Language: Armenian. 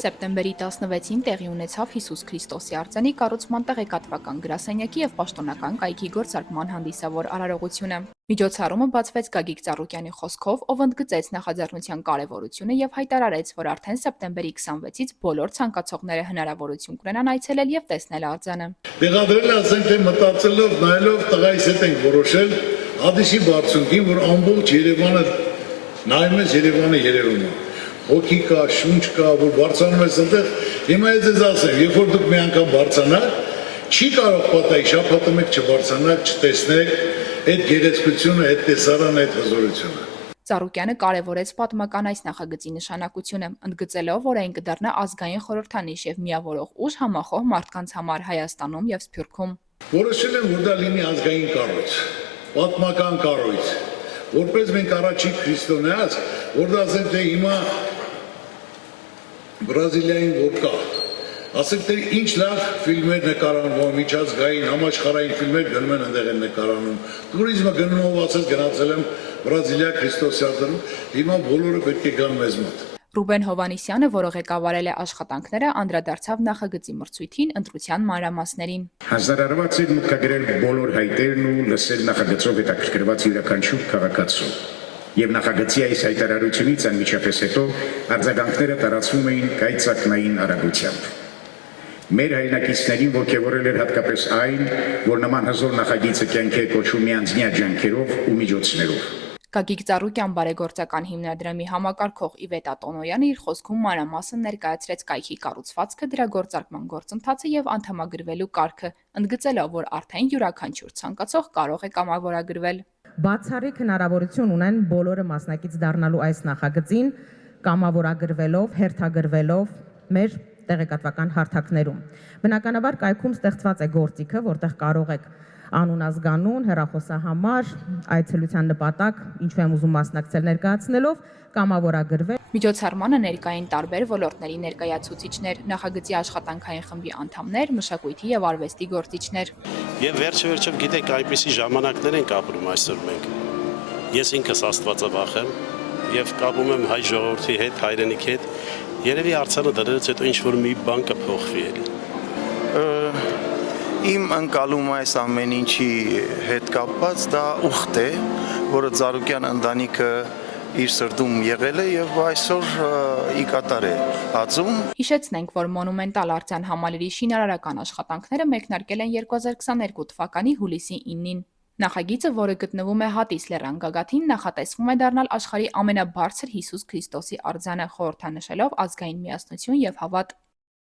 Սեպտեմբերի 16-ին տեղի ունեցավ Հիսուս Քրիստոսի արձանի կառուցման տեղեկատվական գրասենյակի և պաշտոնական կայքի գործարկման հանդիսավոր արարողությունը։ Միջոցառումը բացվեց Գագիկ Ծառուկյանի խոսքով, ով ընդգծեց նախաձեռնության կարևորությունը և հայտարարեց, որ արդեն սեպտեմբերի 26-ից բոլոր ցանկացողները հնարավորություն կունենան այցելել և տեսնել արձանը։ Տեղադրել ասենք, թե մտածելով, նայելով տղայիս հետ ենք որոշել Ադիսի բարձունքին, որ ամբողջ Երևանը նայում ես, Երևանը երևում է։ Հոգի կա, շունչ կա, որ բարձրանում ես այնտեղ, հիմա ես ասեմ, երբ որ դուք մի անգամ բարձրանաք, չի կարող պատահի շաբաթը մեկ չբարձրանաք, չտեսնեք այդ գեղեցկությունը, այդ տեսարանը, այդ հզորությունը։ Ծառուկյանը կարևորեց պատմական այս նախագծի նշանակությունը, ընդգծելով, որ այն կդառնա ազգային խորհրդանիշ և միավորող ուժ համախոհ մարդկանց համար Հայաստանում և Սփյուռքում։ Որոշել եմ, որ դա լինի ազգային կառույց, պատմական կառույց, որպես մենք առաջին քրիստոնեաց, որ դա ասենք, թե հիմա Բրազիլիային որ կա, ասենք, թե ինչ լավ ֆիլմեր նկարահանվում, միջազգային, համաշխարհային ֆիլմեր գնում են այնտեղ են նկարահանում, տուրիզմը գնում ով ասես գնացել եմ Բրազիլիա Քրիստոսի արձանում, հիմա բոլորը պետք է գան մեզ մոտ։ Ռուբեն Հովհաննիսյանը, որը ղեկավարել է աշխատանքները, անդրադարձավ նախագծի մրցույթին ընտրության մանրամասներին։ Հազարարված էր մտքագրել բոլոր հայտերն ու լսել նախագծով հետաքրքրված յուրաքանչյուր քաղաքացու։ Եվ նախագծի այս հայտարարությունից անմիջապես հետո արձագանքները տարածվում էին կայծակնային արագությամբ։ Մեր հայրենակիցներին ոգևորել էր հատկապես այն, որ նման հզոր նախագիծը կյանքի է կոչվում միանձնյա ջանքերով ու միջոցներով։ Գագիկ Ծառուկյան բարեգործական հիմնադրամի համակարգող Իվետ Ատոնոյանը իր խոսքում մանրամասն ներկայացրեց կայքի կառուցվածքը, դրա գործարկման գործընթացը և անդամագրվելու կարգը, ընդգծելով, որ արդեն յուրաքանչյուր ցանկացող կարող է կամավորագրվել։ Բացառիկ հնարավորություն ունեն բոլորը մասնակից դառնալու այս նախագծին, կամավորագրվելով, հերթագրվելով մեր տեղեկատվական հարթակներում։ Բնականաբար կայքում ստեղծված է գործիքը, որտեղ կարող եք անուն ազգանուն, հեռախոսահամար, այցելության նպատակ, ինչու եմ ուզում մասնակցել ներկայացնելով, կամավորագրվել։ Միջոցառմանը ներկա էին տարբեր ոլորտների ներկայացուցիչներ, նախագծի աշխատանքային խմբի անդամներ, մշակույթի և արվեստի գործիչներ։ Եվ վերջը գիտեք, այնպիսի ժամանակներ ենք ապրում այսօր մենք։ Ես ինքս Աստվածավախ եմ եւ կապում եմ հայ ժողովրդի հետ, հայրենիքի հետ։ Երևի արձանը դրանից հետո ինչ-որ մի բան կփոխվի էլի։ Իմ ընկալումը այս ամեն ինչի հետ կապված դա ուխտ է, որը Ծառուկյան ընտանիքը իր սրտում եղել է եւ այսօր ի կատար է ածում։ Հիշեցնենք, որ մոնումենտալ արձան համալիրի շինարարական աշխատանքները մեկնարկել են 2022 թվականի հուլիսի 9-ին։ Նախագիծը, որը գտնվում է Հատիս լեռան գագաթին, նախատեսվում է դառնալ աշխարհի ամենաբարձր Հիսուս Քրիստոսի արձանը, խորհրդանշելով ազգային միասնություն և հավատ։